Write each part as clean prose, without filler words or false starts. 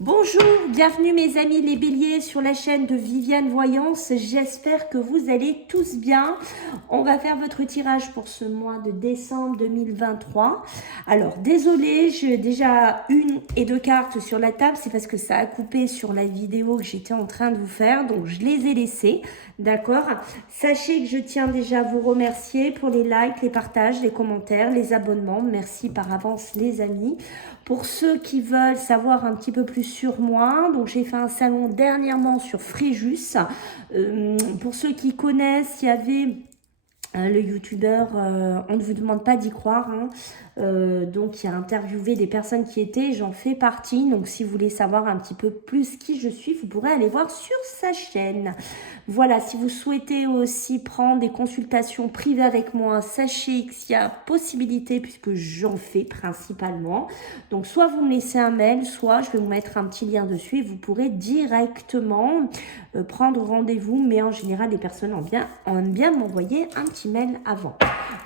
Bonjour, bienvenue mes amis les béliers sur la chaîne de Viviane Voyance. J'espère que vous allez tous bien. On va faire votre tirage pour ce mois de décembre 2023. Alors désolé, j'ai déjà une et deux cartes sur la table. C'est parce que ça a coupé sur la vidéo que j'étais en train de vous faire. Donc je les ai laissées, d'accord? Sachez que je tiens déjà à vous remercier pour les likes, les partages, les commentaires, les abonnements. Merci par avance les amis. Pour ceux qui veulent savoir un petit peu plus sur moi, donc j'ai fait un salon dernièrement sur Fréjus. Pour ceux qui connaissent, il y avait le youtubeur, on ne vous demande pas d'y croire, hein. Donc il a interviewé des personnes qui étaient, j'en fais partie. Donc si vous voulez savoir un petit peu plus qui je suis, vous pourrez aller voir sur sa chaîne. Voilà, si vous souhaitez aussi prendre des consultations privées avec moi, sachez qu'il y a possibilité puisque j'en fais principalement. Donc soit vous me laissez un mail, soit je vais vous mettre un petit lien dessus et vous pourrez directement prendre rendez-vous. Mais en général, les personnes aiment bien m'envoyer un petit mail avant.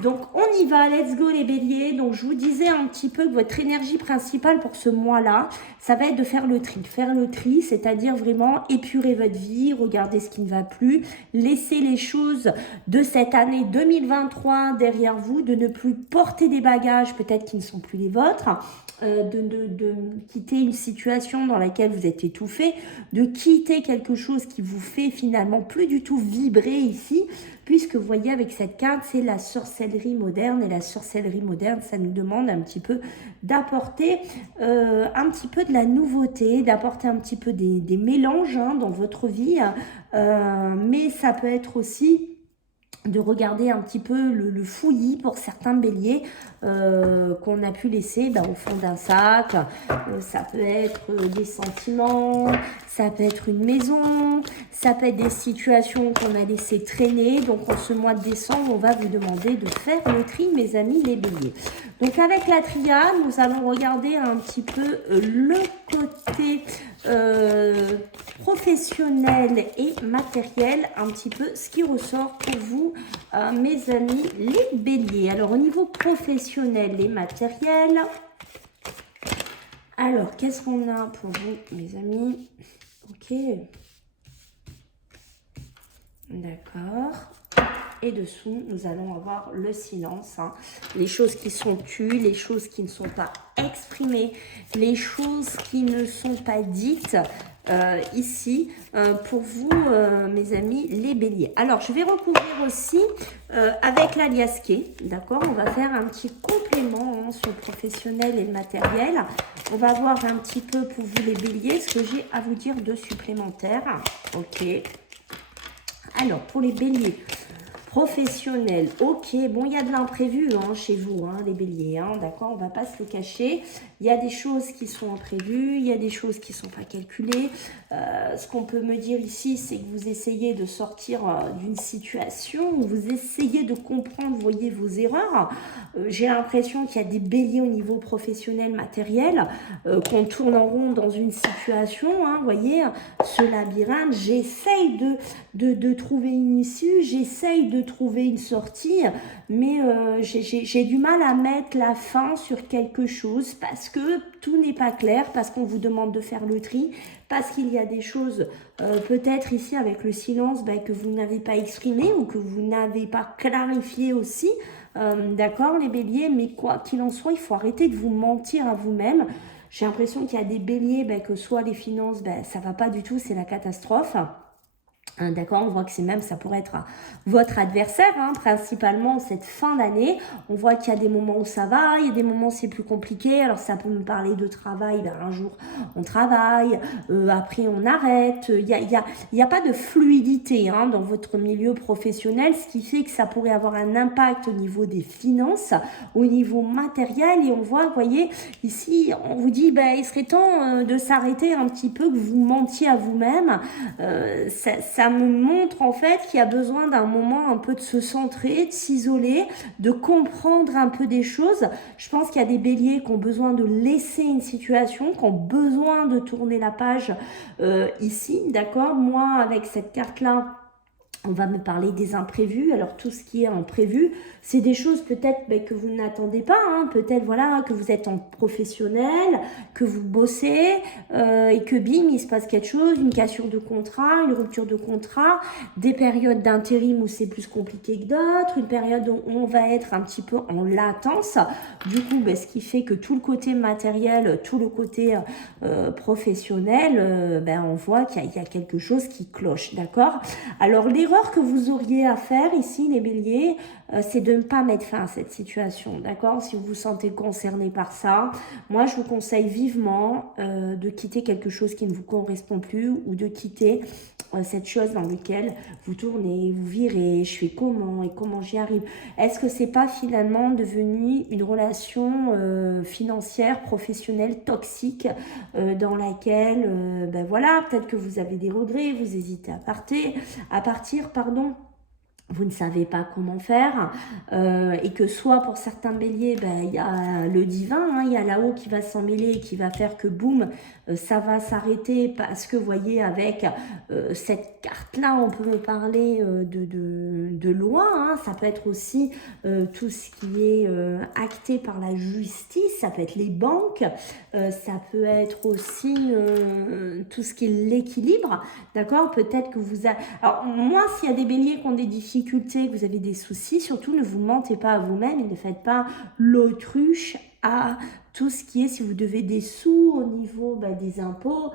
Donc on y va, let's go les béliers. Donc je vous disais un petit peu que votre énergie principale pour ce mois-là, ça va être de faire le tri. Faire le tri, c'est-à-dire vraiment épurer votre vie, regarder ce qui ne va plus, laisser les choses de cette année 2023 derrière vous, de ne plus porter des bagages peut-être qui ne sont plus les vôtres, de quitter une situation dans laquelle vous êtes étouffé, de quitter quelque chose qui vous fait finalement plus du tout vibrer ici, puisque vous voyez avec cette carte, c'est la sorcellerie moderne, et la sorcellerie moderne, ça nous demande un petit peu d'apporter un petit peu de la nouveauté, d'apporter un petit peu des mélanges dans votre vie, mais ça peut être aussi de regarder un petit peu le fouillis pour certains béliers qu'on a pu laisser au fond d'un sac. Ça peut être des sentiments, ça peut être une maison, ça peut être des situations qu'on a laissé traîner. Donc en ce mois de décembre, on va vous demander de faire le tri, mes amis les béliers. Donc avec la triade, nous allons regarder un petit peu le côté professionnel et matériel, un petit peu ce qui ressort pour vous, mes amis les béliers. Alors au niveau professionnel et matériel, alors qu'est-ce qu'on a pour vous mes amis? Ok, d'accord. Et dessous, nous allons avoir le silence, les choses qui sont tues, les choses qui ne sont pas exprimées, les choses qui ne sont pas dites ici pour vous, mes amis, les béliers. Alors, je vais recouvrir aussi avec l'alias K, d'accord? On va faire un petit complément sur le professionnel et le matériel. On va voir un petit peu pour vous, les béliers, ce que j'ai à vous dire de supplémentaire. Ok. Alors, pour les béliers, professionnel, ok, bon, il y a de l'imprévu chez vous, les béliers, d'accord, on va pas se le cacher. Il y a des choses qui sont imprévues, il y a des choses qui sont pas calculées. Ce qu'on peut me dire ici, c'est que vous essayez de sortir d'une situation, vous essayez de comprendre, voyez, vos erreurs. J'ai l'impression qu'il y a des béliers au niveau professionnel, matériel, qu'on tourne en rond dans une situation, voyez, ce labyrinthe, j'essaye de trouver une issue, j'essaye de trouver une sortie, mais j'ai du mal à mettre la fin sur quelque chose parce que tout n'est pas clair, parce qu'on vous demande de faire le tri, parce qu'il y a des choses peut-être ici avec le silence que vous n'avez pas exprimé ou que vous n'avez pas clarifié aussi, d'accord les béliers, mais quoi qu'il en soit, il faut arrêter de vous mentir à vous-même. J'ai l'impression qu'il y a des béliers, que soit les finances, ça va pas du tout, c'est la catastrophe. D'accord, on voit que c'est même, ça pourrait être votre adversaire, principalement cette fin d'année. On voit qu'il y a des moments où ça va, il y a des moments où c'est plus compliqué. Alors ça peut me parler de travail, un jour on travaille, après on arrête. Il y a pas de fluidité dans votre milieu professionnel, ce qui fait que ça pourrait avoir un impact au niveau des finances, au niveau matériel. Et on voit, vous voyez, ici on vous dit, il serait temps de s'arrêter un petit peu, que vous mentiez à vous-même. Ça me montre en fait qu'il y a besoin d'un moment un peu de se centrer, de s'isoler, de comprendre un peu des choses. Je pense qu'il y a des béliers qui ont besoin de laisser une situation, qui ont besoin de tourner la page ici, d'accord? Moi, avec cette carte-là, On va me parler des imprévus. Alors, tout ce qui est imprévu, c'est des choses peut-être que vous n'attendez pas. Hein. Peut-être, voilà, que vous êtes en professionnel, que vous bossez et que bim, il se passe quelque chose, une cassure de contrat, une rupture de contrat, des périodes d'intérim où c'est plus compliqué que d'autres, une période où on va être un petit peu en latence. Du coup, ce qui fait que tout le côté matériel, tout le côté professionnel, on voit qu'il y a quelque chose qui cloche, d'accord? Alors, l'erreur que vous auriez à faire ici, les béliers, c'est de ne pas mettre fin à cette situation, d'accord? Si vous vous sentez concerné par ça, moi, je vous conseille vivement de quitter quelque chose qui ne vous correspond plus ou de quitter cette chose dans laquelle vous tournez, vous virez, je fais comment et comment j'y arrive. Est-ce que c'est pas finalement devenu une relation financière, professionnelle, toxique dans laquelle, voilà, peut-être que vous avez des regrets, vous hésitez à partir, pardon. Vous ne savez pas comment faire et que soit pour certains béliers, il y a le divin, hein, il y a là-haut qui va s'en mêler et qui va faire que boum, ça va s'arrêter parce que vous voyez avec cette carte-là, on peut me parler de loi, hein, ça peut être aussi tout ce qui est acté par la justice, ça peut être les banques, ça peut être aussi tout ce qui est l'équilibre, d'accord? Peut-être que vous avez... Alors moi, s'il y a des béliers qui ont des difficultés, que vous avez des soucis, surtout ne vous mentez pas à vous-même et ne faites pas l'autruche à tout ce qui est, si vous devez des sous au niveau des impôts,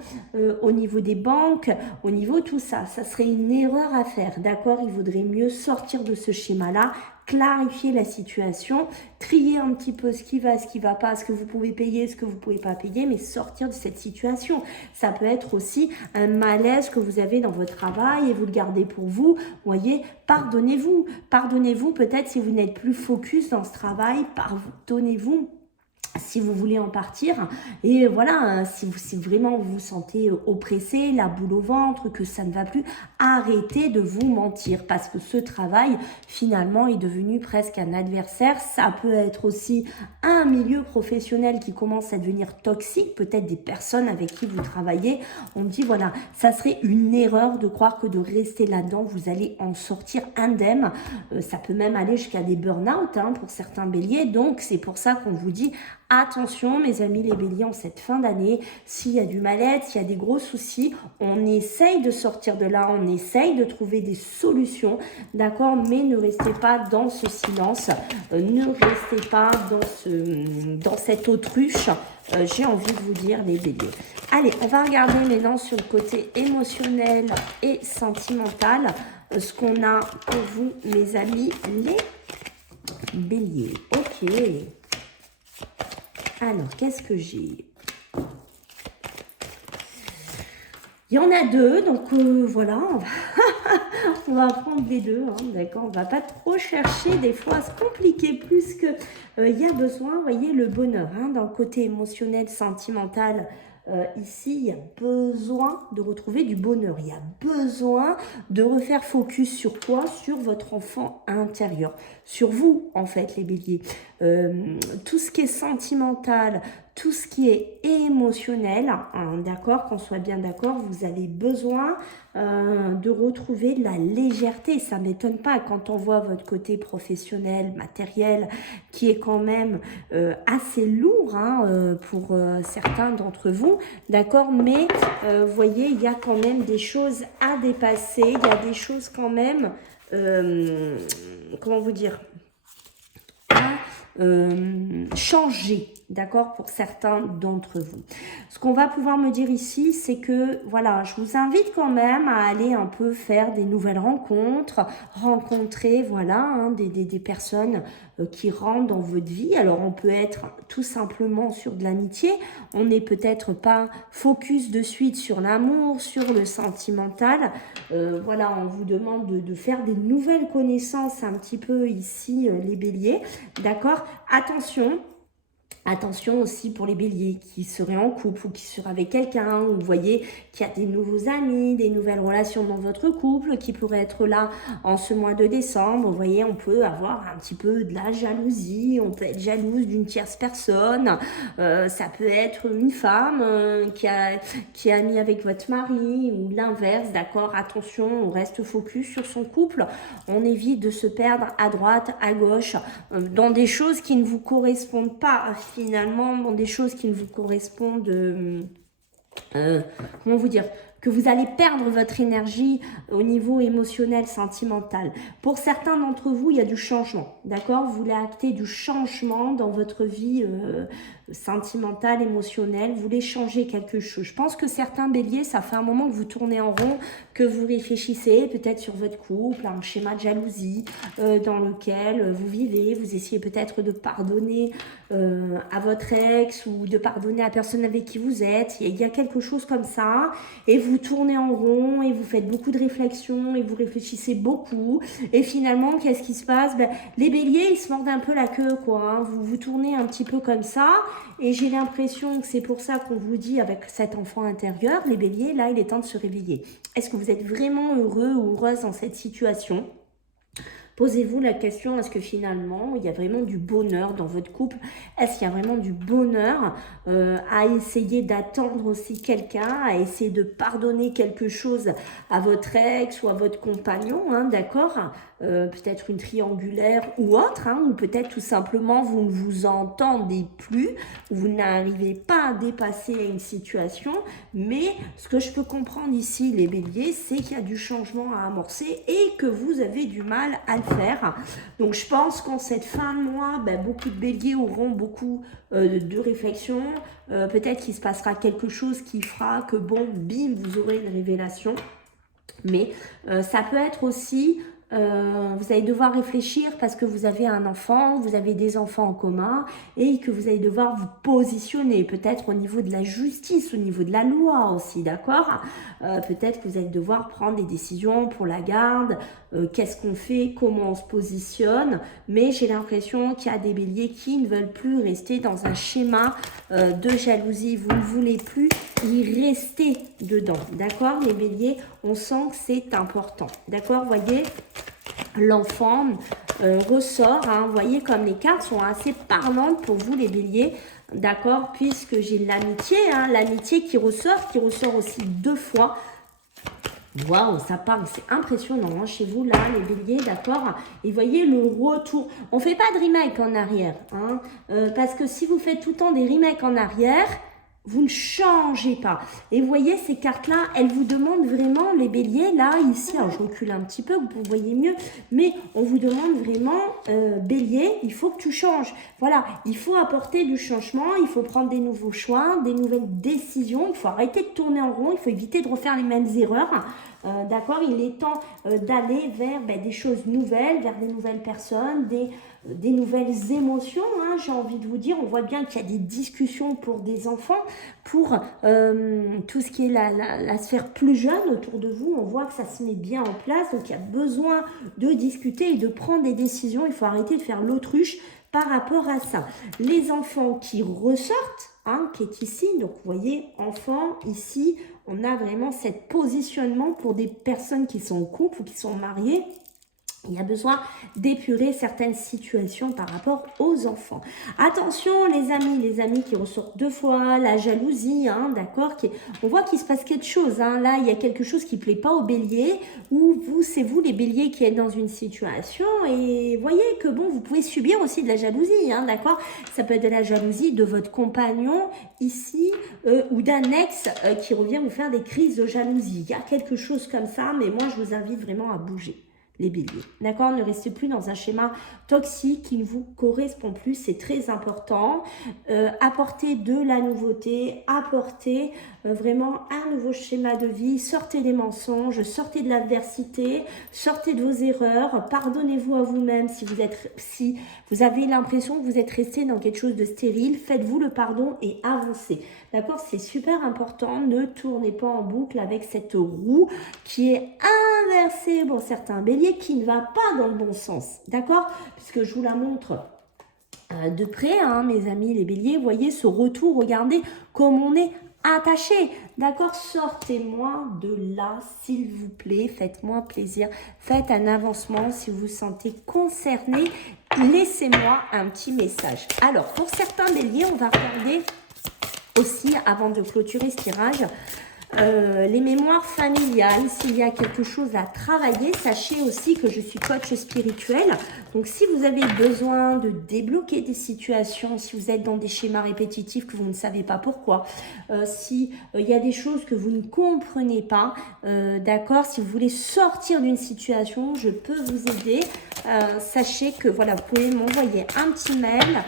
au niveau des banques, au niveau tout ça, ça serait une erreur à faire, d'accord? Il vaudrait mieux sortir de ce schéma-là, clarifier la situation, trier un petit peu ce qui va pas, ce que vous pouvez payer, ce que vous pouvez pas payer, mais sortir de cette situation. Ça peut être aussi un malaise que vous avez dans votre travail et vous le gardez pour vous. Vous voyez, pardonnez-vous. Pardonnez-vous peut-être si vous n'êtes plus focus dans ce travail, pardonnez-vous si vous voulez en partir. Et voilà, si vraiment vous vous sentez oppressé, la boule au ventre, que ça ne va plus, arrêtez de vous mentir parce que ce travail finalement est devenu presque un adversaire. Ça peut être aussi un milieu professionnel qui commence à devenir toxique, peut-être des personnes avec qui vous travaillez. On me dit voilà, ça serait une erreur de croire que de rester là-dedans, vous allez en sortir indemne. Ça peut même aller jusqu'à des burn-out pour certains béliers. Donc c'est pour ça qu'on vous dit attention mes amis les béliers en cette fin d'année, s'il y a du mal-être, s'il y a des gros soucis, on essaye de sortir de là, on essaye de trouver des solutions, d'accord, mais ne restez pas dans ce silence, ne restez pas dans cette autruche, j'ai envie de vous dire les béliers. Allez, on va regarder maintenant sur le côté émotionnel et sentimental, ce qu'on a pour vous mes amis les béliers. Ok. Alors, qu'est-ce que j'ai? Il y en a deux, donc voilà, on va prendre les deux, d'accord? On ne va pas trop chercher des fois à se compliquer plus que il y a besoin, vous voyez, le bonheur, dans le côté émotionnel, sentimental. Ici, il y a besoin de retrouver du bonheur. Il y a besoin de refaire focus sur quoi? Sur votre enfant intérieur. Sur vous, en fait, les béliers. Tout ce qui est sentimental, tout ce qui est émotionnel, d'accord, qu'on soit bien d'accord, vous avez besoin de retrouver de la légèreté. Ça ne m'étonne pas quand on voit votre côté professionnel, matériel, qui est quand même assez lourd pour certains d'entre vous, d'accord, mais vous voyez, il y a quand même des choses à dépasser, il y a des choses quand même, comment vous dire, changer, d'accord, pour certains d'entre vous. Ce qu'on va pouvoir me dire ici, c'est que, voilà, je vous invite quand même à aller un peu faire des nouvelles rencontres, rencontrer, voilà, des personnes qui rentrent dans votre vie. Alors, on peut être tout simplement sur de l'amitié, on n'est peut-être pas focus de suite sur l'amour, sur le sentimental. Voilà, on vous demande de faire des nouvelles connaissances un petit peu ici, les béliers, d'accord. Attention, Attention aussi pour les béliers qui seraient en couple ou qui seraient avec quelqu'un, ou vous voyez qu'il y a des nouveaux amis, des nouvelles relations dans votre couple qui pourraient être là en ce mois de décembre. Vous voyez, on peut avoir un petit peu de la jalousie, on peut être jalouse d'une tierce personne, ça peut être une femme qui est amie avec votre mari ou l'inverse, d'accord? Attention, on reste focus sur son couple, on évite de se perdre à droite, à gauche, dans des choses qui ne vous correspondent pas finalement, dans des choses qui ne vous correspondent, comment vous dire, que vous allez perdre votre énergie au niveau émotionnel, sentimental. Pour certains d'entre vous, il y a du changement, d'accord? Vous voulez acter du changement dans votre vie sentimentale, émotionnelle, vous voulez changer quelque chose. Je pense que certains béliers, ça fait un moment que vous tournez en rond, que vous réfléchissez peut-être sur votre couple, un schéma de jalousie dans lequel vous vivez, vous essayez peut-être de pardonner à votre ex ou de pardonner à la personne avec qui vous êtes. Il y a quelque chose comme ça et vous tournez en rond et vous faites beaucoup de réflexions et vous réfléchissez beaucoup et finalement, qu'est-ce qui se passe? Les béliers, ils se mordent un peu la queue, quoi. Hein. Vous tournez un petit peu comme ça et j'ai l'impression que c'est pour ça qu'on vous dit avec cet enfant intérieur, les béliers, là, il est temps de se réveiller. Est-ce que vous êtes vraiment heureux ou heureuse dans cette situation? Posez-vous la question, est-ce que finalement, il y a vraiment du bonheur dans votre couple? Est-ce qu'il y a vraiment du bonheur à essayer d'attendre aussi quelqu'un, à essayer de pardonner quelque chose à votre ex ou à votre compagnon, hein, d'accord? Peut-être une triangulaire ou autre, hein, ou peut-être tout simplement vous ne vous entendez plus, vous n'arrivez pas à dépasser une situation, mais ce que je peux comprendre ici, les béliers, c'est qu'il y a du changement à amorcer et que vous avez du mal à le faire. Donc je pense qu'en cette fin de mois, beaucoup de béliers auront beaucoup de réflexion, peut-être qu'il se passera quelque chose qui fera que bon, bim, vous aurez une révélation, mais ça peut être aussi vous allez devoir réfléchir parce que vous avez un enfant, vous avez des enfants en commun et que vous allez devoir vous positionner peut-être au niveau de la justice, au niveau de la loi aussi, d'accord? Peut-être que vous allez devoir prendre des décisions pour la garde, qu'est-ce qu'on fait, comment on se positionne, mais j'ai l'impression qu'il y a des béliers qui ne veulent plus rester dans un schéma de jalousie, vous ne voulez plus y rester dedans, d'accord? Les béliers, on sent que c'est important, d'accord? Voyez, l'enfant ressort, hein, vous voyez comme les cartes sont assez parlantes pour vous les béliers, d'accord, puisque j'ai l'amitié, hein, l'amitié qui ressort aussi 2 fois. Waouh, ça parle, c'est impressionnant hein, chez vous là, les béliers, d'accord. Et voyez le retour, on fait pas de remake en arrière, hein, parce que si vous faites tout le temps des remakes en arrière, vous ne changez pas. Et vous voyez, ces cartes-là, elles vous demandent vraiment, les béliers, là, ici, alors je recule un petit peu, vous voyez mieux, mais on vous demande vraiment, bélier, il faut que tu changes. Voilà, il faut apporter du changement, il faut prendre des nouveaux choix, des nouvelles décisions, il faut arrêter de tourner en rond, il faut éviter de refaire les mêmes erreurs. D'accord, il est temps d'aller vers des choses nouvelles, vers des nouvelles personnes, des nouvelles émotions, hein, j'ai envie de vous dire. On voit bien qu'il y a des discussions pour des enfants, pour tout ce qui est la sphère plus jeune autour de vous. On voit que ça se met bien en place, donc il y a besoin de discuter et de prendre des décisions. Il faut arrêter de faire l'autruche par rapport à ça. Les enfants qui ressortent, hein, qui est ici, donc vous voyez, enfant, ici, on a vraiment ce positionnement pour des personnes qui sont en couple ou qui sont mariées. Il y a besoin d'épurer certaines situations par rapport aux enfants. Attention les amis qui ressortent 2 fois, la jalousie, hein, d'accord, on voit qu'il se passe quelque chose. Hein, là, il y a quelque chose qui ne plaît pas aux béliers, ou c'est vous les béliers qui êtes dans une situation et voyez que bon, vous pouvez subir aussi de la jalousie, hein, d'accord. Ça peut être de la jalousie de votre compagnon ici ou d'un ex qui revient vous faire des crises de jalousie. Il y a quelque chose comme ça, mais moi je vous invite vraiment à bouger. Les béliers, d'accord, ne restez plus dans un schéma toxique qui ne vous correspond plus, c'est très important. Apportez de la nouveauté, apportez vraiment un nouveau schéma de vie, sortez des mensonges, sortez de l'adversité, sortez de vos erreurs, pardonnez-vous à vous-même si vous avez l'impression que vous êtes resté dans quelque chose de stérile, faites-vous le pardon et avancez. D'accord, c'est super important, ne tournez pas en boucle avec cette roue qui est inversée pour certains béliers, qui ne va pas dans le bon sens, d'accord, puisque je vous la montre de près, hein, mes amis les béliers. Voyez ce retour, regardez comme on est attaché. D'accord, sortez-moi de là, s'il vous plaît. Faites-moi plaisir. Faites un avancement si vous vous sentez concerné. Laissez-moi un petit message. Alors, pour certains béliers, on va regarder aussi, avant de clôturer ce tirage, les mémoires familiales. S'il y a quelque chose à travailler, sachez aussi que je suis coach spirituel. Donc, si vous avez besoin de débloquer des situations, si vous êtes dans des schémas répétitifs que vous ne savez pas pourquoi, si il y a des choses que vous ne comprenez pas, d'accord, si vous voulez sortir d'une situation, je peux vous aider. Sachez que voilà, vous pouvez m'envoyer un petit mail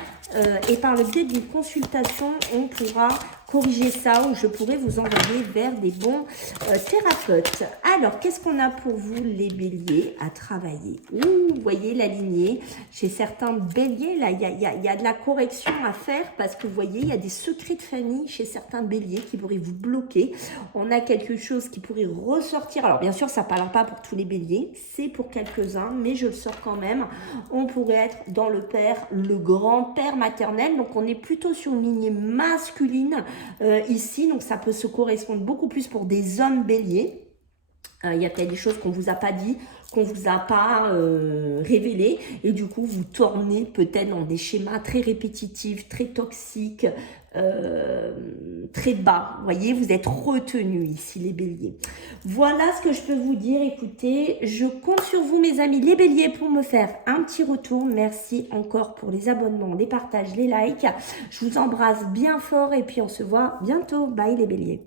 et par le biais d'une consultation, on pourra corriger ça ou je pourrais vous envoyer vers des bons thérapeutes. Alors, qu'est-ce qu'on a pour vous les béliers à travailler? Vous voyez la lignée. Chez certains béliers, là, il y a de la correction à faire parce que vous voyez, il y a des secrets de famille chez certains béliers qui pourraient vous bloquer. On a quelque chose qui pourrait ressortir. Alors, bien sûr, ça ne parle pas pour tous les béliers. C'est pour quelques-uns, mais je le sors quand même. On pourrait être dans le père, le grand-père maternel. Donc, on est plutôt sur une lignée masculine ici, donc ça peut se correspondre beaucoup plus pour des hommes béliers. Il y a peut-être des choses qu'on ne vous a pas dit, qu'on ne vous a pas révélées, et du coup vous tournez peut-être dans des schémas très répétitifs, très toxiques, très bas. Vous voyez, vous êtes retenus ici les béliers. Voilà ce que je peux vous dire. Écoutez, je compte sur vous mes amis les béliers pour me faire un petit retour. Merci encore pour les abonnements, les partages, les likes. Je vous embrasse bien fort et puis on se voit bientôt. Bye les béliers.